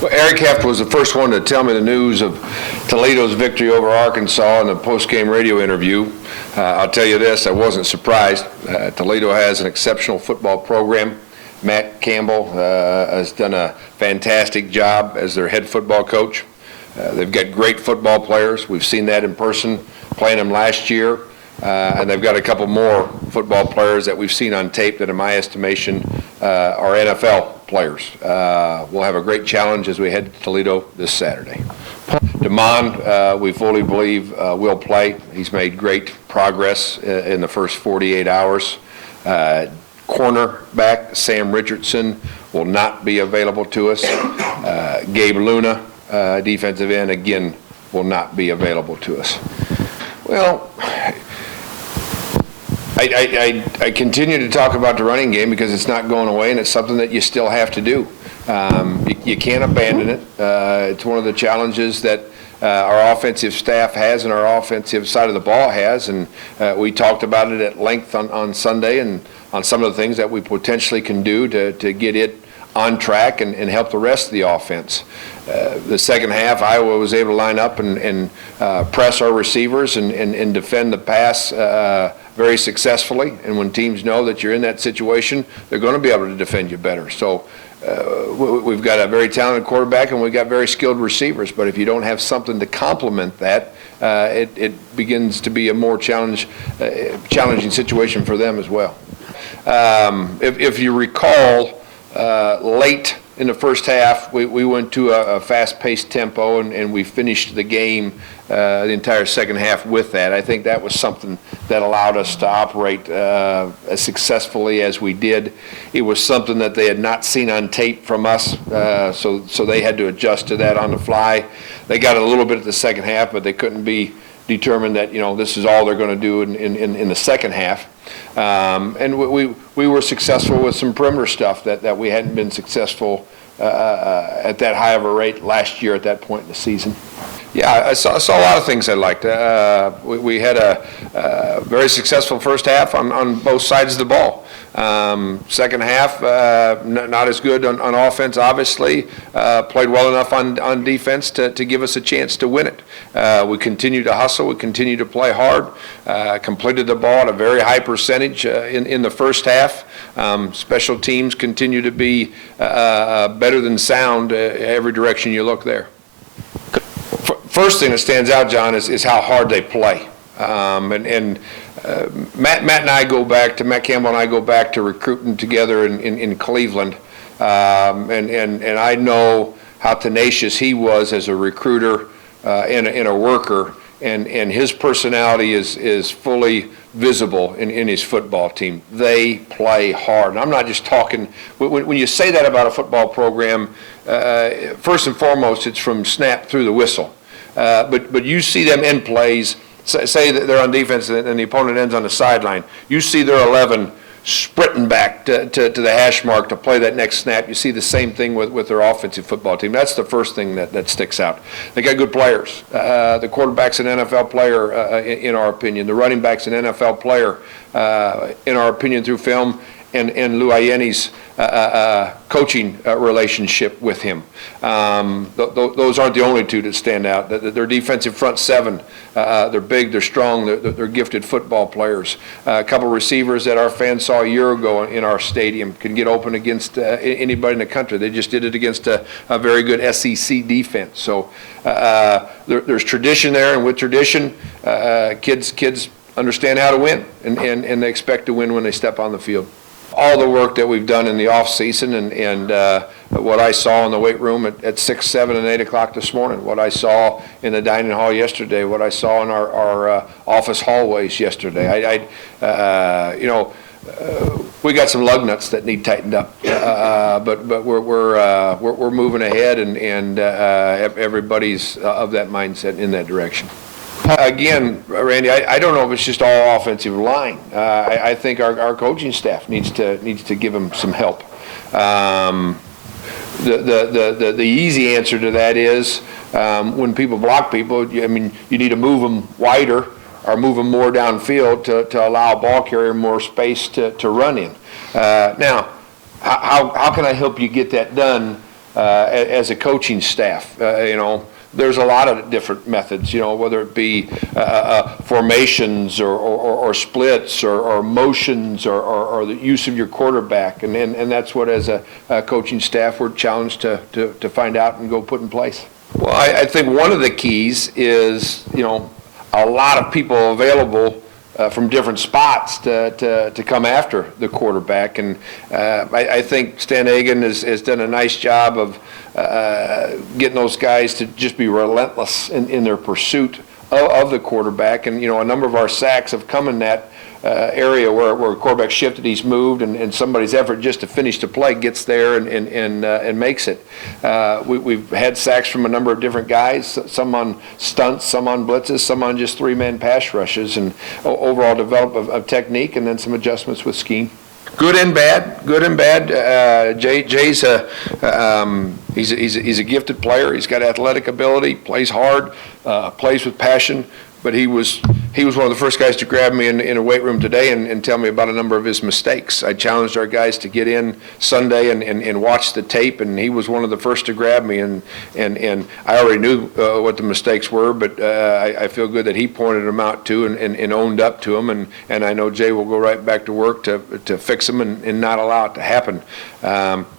Well, Eric Heft was the first one to tell me the news of Toledo's victory over Arkansas in a post-game radio interview. I'll tell you this, I wasn't surprised. Toledo has an exceptional football program. Matt Campbell has done a fantastic job as their head football coach. They've got great football players. We've seen that in person, playing them last year. And they've got a couple more football players that we've seen on tape that, in my estimation, are NFL players. We'll have a great challenge as we head to Toledo this Saturday. Damon, we fully believe, will play. He's made great progress in the first 48 hours. Cornerback Sam Richardson will not be available to us. Gabe Luna, defensive end, again, will not be available to us. Well, I continue to talk about the running game because it's not going away, and it's something that you still have to do. You can't abandon it. It's one of the challenges that our offensive staff has and our offensive side of the ball has, and we talked about it at length on Sunday and on some of the things that we potentially can do to get it on track and help the rest of the offense. The second half, Iowa was able to line up and press our receivers and defend the pass very successfully. And when teams know that you're in that situation, they're going to be able to defend you better. So we've got a very talented quarterback and we've got very skilled receivers. But if you don't have something to complement that, it begins to be a more challenging situation for them as well. If you recall, late in the first half, we went to a fast-paced tempo, and we finished the game, the entire second half with that. I think that was something that allowed us to operate as successfully as we did. It was something that they had not seen on tape from us, so they had to adjust to that on the fly. They got a little bit at the second half, but they couldn't be determined that, this is all they're going to do in the second half. And we were successful with some perimeter stuff that we hadn't been successful at that high of a rate last year at that point in the season. Yeah, I saw a lot of things I liked. We had a very successful first half on both sides of the ball. Second half, not as good on offense, obviously. Played well enough on defense to give us a chance to win it. We continue to hustle. We continue to play hard. Completed the ball at a very high percentage in the first half. Special teams continue to be better than sound every direction you look there. First thing that stands out, John, is how hard they play. Matt and I go back to, Matt Campbell and I go back to recruiting together in Cleveland. And I know how tenacious he was as a recruiter and a worker. And his personality is fully visible in his football team. They play hard. And I'm not just talking, when you say that about a football program, first and foremost, it's from snap through the whistle. But you see them end plays, say that they're on defense and the opponent ends on the sideline. You see their 11 sprinting back to the hash mark to play that next snap. You see the same thing with their offensive football team. That's the first thing that sticks out. They got good players. The quarterback's an NFL player, in our opinion. The running back's an NFL player, in our opinion, through film. And Lou Ayeni's coaching relationship with him. Those aren't the only two that stand out. Their defensive front seven, they're big, they're strong, they're gifted football players. A couple receivers that our fans saw a year ago in our stadium can get open against anybody in the country. They just did it against a very good SEC defense. So there's tradition there, and with tradition, kids understand how to win, and they expect to win when they step on the field. All the work that we've done in the off season and what I saw in the weight room at 6, 7, and 8 o'clock this morning, what I saw in the dining hall yesterday, what I saw in our office hallways yesterday. We got some lug nuts that need tightened up, but we're moving ahead, and everybody's of that mindset in that direction. Again, Randy, I don't know if it's just all offensive line. I think our coaching staff needs to give them some help. The easy answer to that is when people block people, you need to move them wider or move them more downfield to allow a ball carrier more space to run in. Now, how can I help you get that done as a coaching staff. There's a lot of different methods, whether it be formations or splits or motions or the use of your quarterback. And that's what, as a coaching staff, we're challenged to find out and go put in place. Well, I think one of the keys is, a lot of people available from different spots to come after the quarterback. And I think Stan Hagen has done a nice job of getting those guys to just be relentless in their pursuit of the quarterback. And, a number of our sacks have come in that area where a quarterback shifted, he's moved, and somebody's effort just to finish the play gets there and makes it. We've had sacks from a number of different guys, some on stunts, some on blitzes, some on just three-man pass rushes, and overall develop of technique and then some adjustments with scheme. Good and bad. Jay's he's a gifted player. He's got athletic ability, plays hard, plays with passion. But he was one of the first guys to grab me in a weight room today and tell me about a number of his mistakes. I challenged our guys to get in Sunday and watch the tape, and he was one of the first to grab me. And I already knew what the mistakes were, but I feel good that he pointed them out too and owned up to them. And I know Jay will go right back to work to fix them and not allow it to happen.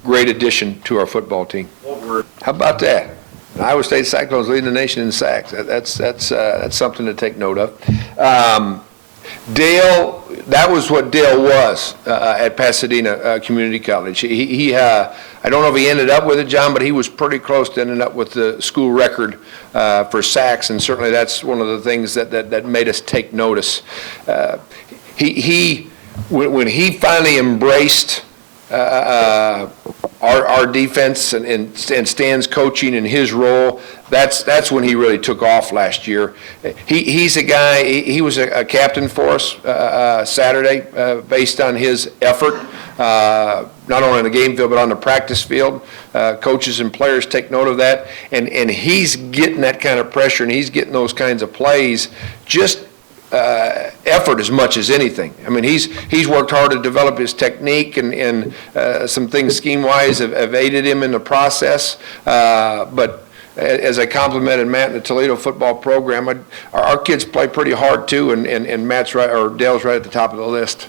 Great addition to our football team. How about that? Iowa State Cyclones leading the nation in sacks. That's something to take note of. Dale, that was what Dale was at Pasadena Community College. I don't know if he ended up with it, John, but he was pretty close to ending up with the school record for sacks, and certainly that's one of the things that made us take notice. When he finally embraced our defense and Stan's coaching and his role, that's when he really took off last year. He's a guy, he was a captain for us Saturday based on his effort, not only on the game field but on the practice field. Coaches and players take note of that, and he's getting that kind of pressure and he's getting those kinds of plays just effort as much as anything. I mean, he's worked hard to develop his technique, and some things scheme-wise have aided him in the process. But as I complimented Matt and the Toledo football program, our kids play pretty hard too, and Matt's right, or Dale's right at the top of the list.